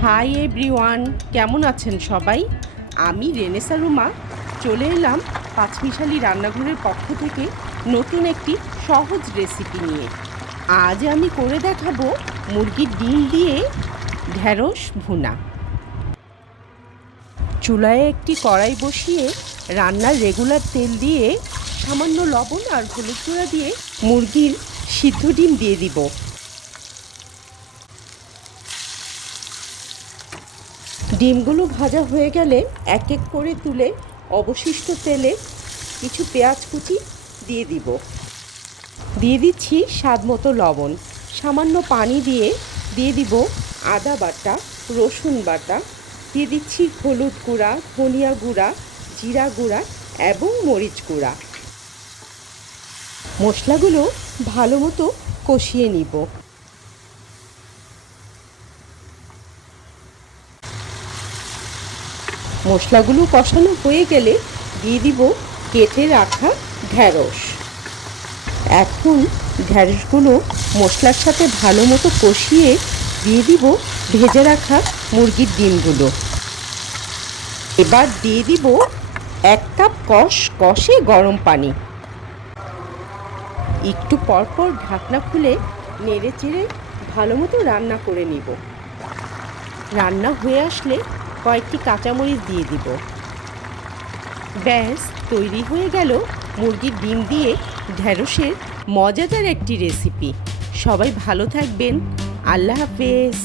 Hi everyone, কেমন আছেন সবাই? আমি রেনেসা রুমা চলে এলাম পাঁচমিশালি রান্নাঘরের পক্ষ থেকে নতুন একটি সহজ রেসিপি নিয়ে। আজ আমি করে দেখাবো মুরগির ডিম দিয়ে ঢ্যাঁড়স ভুনা। চুলায় একটি কড়াই বসিয়ে রান্নার রেগুলার তেল দিয়ে সামান্য লবণ আর হলুদ গুঁড়া দিয়ে মুরগির সিদ্ধ ডিম দিয়ে দিব। ডিমগুলো ভাজা হয়ে গেলে এক এক করে তুলে অবশিষ্ট তেলে কিছু পেঁয়াজ কুচি দিয়ে দিচ্ছি স্বাদ মতো লবণ, সামান্য পানি দিয়ে দিব আদা বাটা, রসুন বাটা, দিয়ে দিচ্ছি হলুদ গুঁড়া, ধনিয়া গুঁড়া, জিরা গুঁড়া এবং মরিচ গুঁড়া। মশলাগুলো ভালো মতো কষিয়ে নিব। মশলাগুলো কষানো হয়ে গেলে দিয়ে দিব কেটে রাখা ঢ্যাঁড়স। এখন ঢ্যাঁড়সগুলো মশলার সাথে ভালো মতো কষিয়ে দিয়ে দিব ভেজে রাখা মুরগির ডিমগুলো। এবার দিয়ে দিব 1 কাপ কষে গরম পানি। একটু পরপর ঢাকনা খুলে নেড়ে চেড়ে ভালো মতো রান্না করে নিব। রান্না হয়ে আসলে কয়েকটি কাঁচামরিচ দিয়ে দিব। ব্যাস তৈরি হয়ে গেল মুরগির ডিম দিয়ে ঢ্যাঁড়সের মজাদার একটি রেসিপি। সবাই ভালো থাকবেন। আল্লাহ হাফেজ।